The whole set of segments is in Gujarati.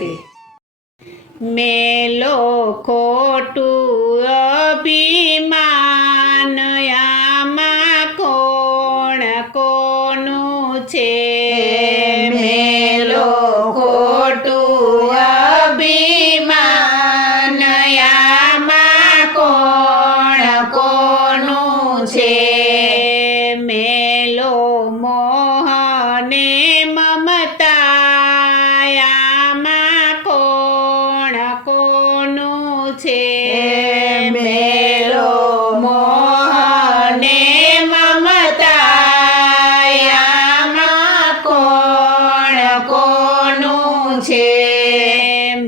ગુજરાતી. મેલો ખોટું અભિમાન આમાં કોણ કોનું છે? મેલો ખોટું અભિમાન આમાં કોણ કોનું છે? મેલો મોહને મમતા આમાં કોણ કોનું છે? મેલો મોહને મમતા આમાં કોણ કોનું છે?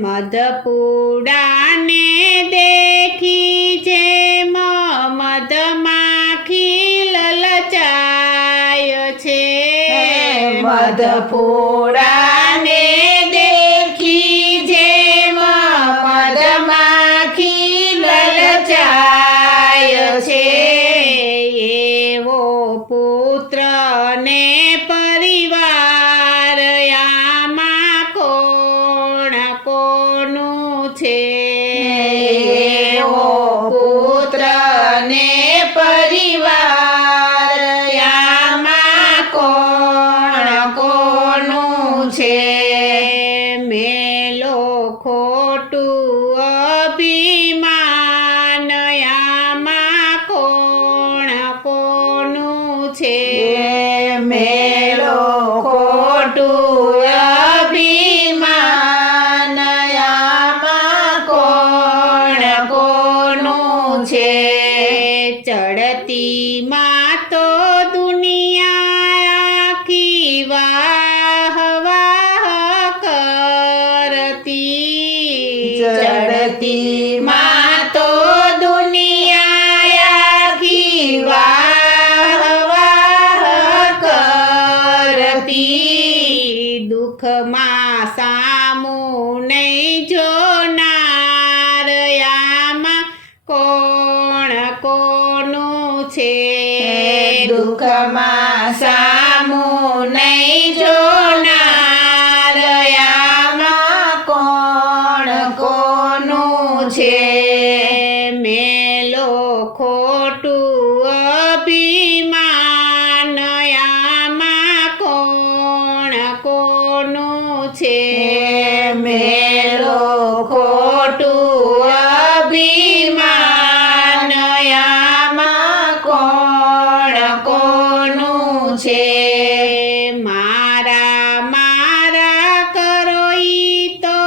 મધપુડાને દેખી જેમ મધમાખી લલચાય છે. મધપુડાને દેખી જેમ મધમાખી લલચાય છે. એવો પુત્ર ને પરિવાર આમાં કોણ કોનું છે? એવો પુત્ર ને પરિવાર આમાં કોણ કોનું છે? મેલો ખોટું અભિમાન આમાં કોણ કોનું છે? મેલો ખોટું અભિમાન આમાં કોણ કોનું છે? ચડતી માં તો દુનિયા આખી વાહ વાહ કરતી. ચડતી માં તો દુનિયા આખી વાહ વાહ કરતી. દુઃખમાં સામું નહીં જોનાર આમાં કોણ કોનું છે? દુઃખમાં સામું નહીં જોનાર આમાં કોણ કોનું છે? મેલો ખોટું અભિમાન આમાં કોણ કોનું છે? મેલો ખોટું અભિમાન આમાં કોણ કોનું છે? મારા મારા કરો ઈ તો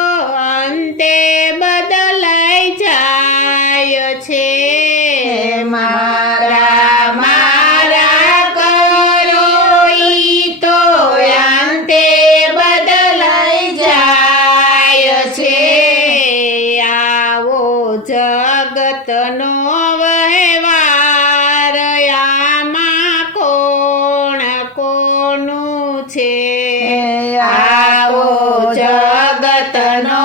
અંતે બદલાઈ જાય છે. મારા મારા કરો ઈ તો અંતે બદલાઈ જાય છે. આવો જગતનો વહેવાર આમાં કોણ કોનું છે? આવો જગતનો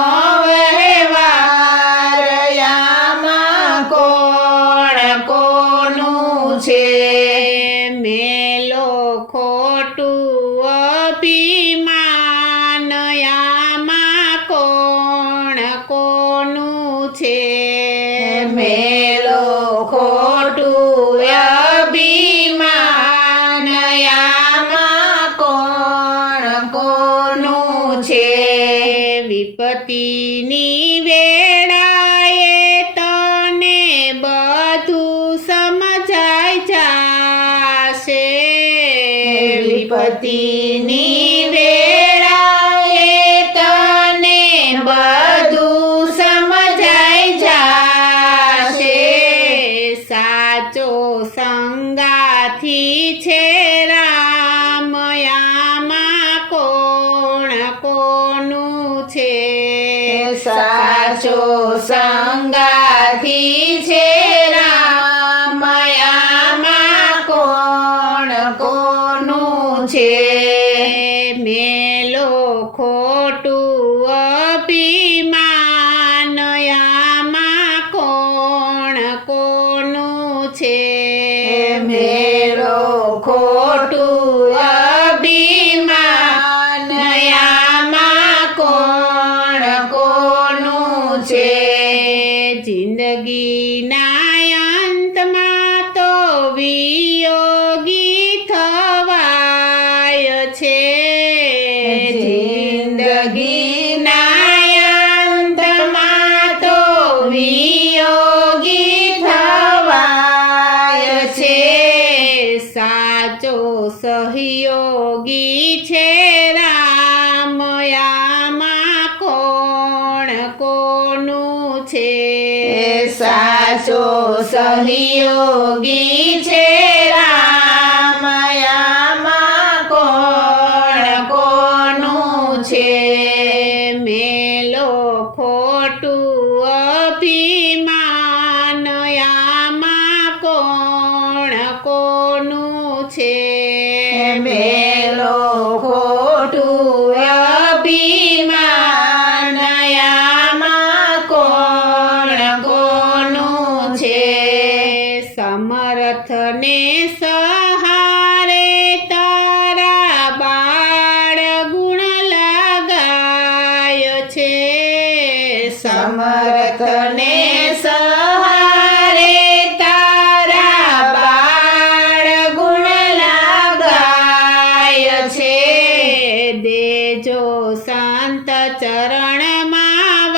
વહેવાર આમાં કોણ કોનું છે? મેલો ખોટું અભિમાન આમાં કોણ કોનું છે? મેલો ખોટું અભિમાન આમાં કોણ કોનું છે? વિપત્તિની વેળાએ તને બધું સમજાય જાશે. વિપત્તિની વેળાએ તને બધું સમજાય જાશે. સાચો સંગાથી છે રામ આમાં કોણ કોનું છે? સાચો સંગાથી છે રામ આમાં કોણ કોનું છે? મેલો ખોટું અભિમાન આમાં કોણ કોનું છે? મેલો ખોટું અભિમાન આમાં કોણ છે જિંદગીના અંતમાં તો વિયોગી થવાય છે જિંદગીના અંતમાં તો વિયોગી થવાય છે સાચો સહયોગી છે રામયામાં કોણ કોનું છે સાચો સહયોગી છે રામયામાં કોણ કોનું છે મેલો ખોટું અભિમાનયામાં કોણ કોનું છે મેલો ખોટું અભિમાનયામાં કોણ કોનું છે સમર્થને સહારે તારા બાળ ગુણ લગાય છે સમર્થને સહારે તારા બાળ ગુણ લગાય છે દેજો શાંત ચરણમાં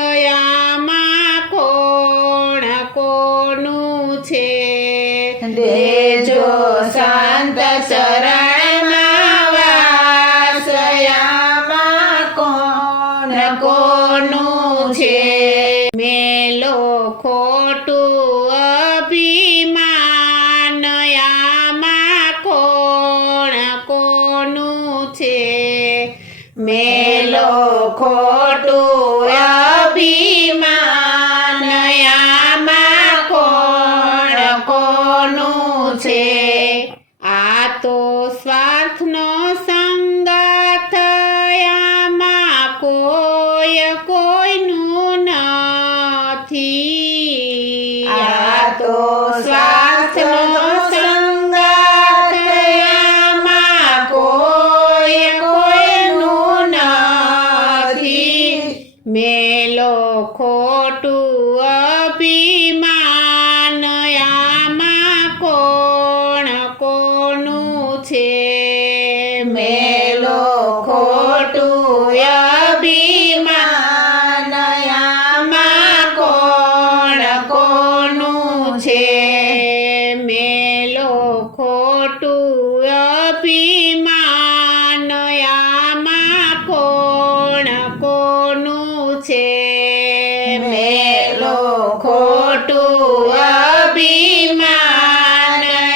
વાસયામાં કોણ કોનું છે દેજો શાંત ચરણમાં વાસયામાં કોણ કોનું છે મેલો ખોટું અભિમાનયામાં કોણ કોનું છે મેલો ખોટું અભિમાનયામાં કોણ કોનું છે આ તો સ્વાર્થનો સંગાથ યામાં કોઈ કોઈનું નથી આ તો સ્વાર્થનો સંગાથ યામાં કોઈ કોઈનું નથી મેલો ખોટું અભિમાનયામાં કોણ કોનું છે મેલો ખોટું અભિમાનયામાં કોણ કોનું છે મેલો ખોટું અભિમાનયામાં કોણ કોનું છે મેલો ખોટું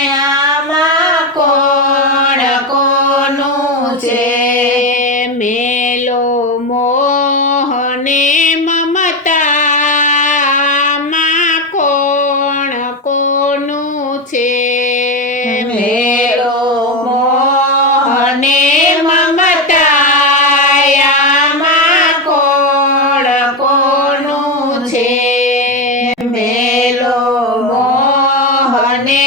અભિમાનયામાં કોણ કોનું છે મેલો મોહને મમતામાં કોણ કોનું છે મેલો મોહને મમતાયામાં કોણ કોનું છે મેલો મોહને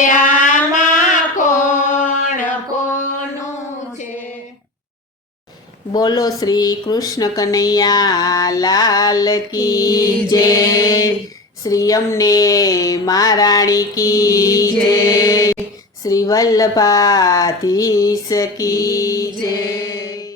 મમતાયામાં કોણ કોનું છે બોલો શ્રી કૃષ્ણ કનૈયા લાલ કી જય શ્રી અમને મહારાણી કી જય શ્રી વલ્લભાધીશ કી જય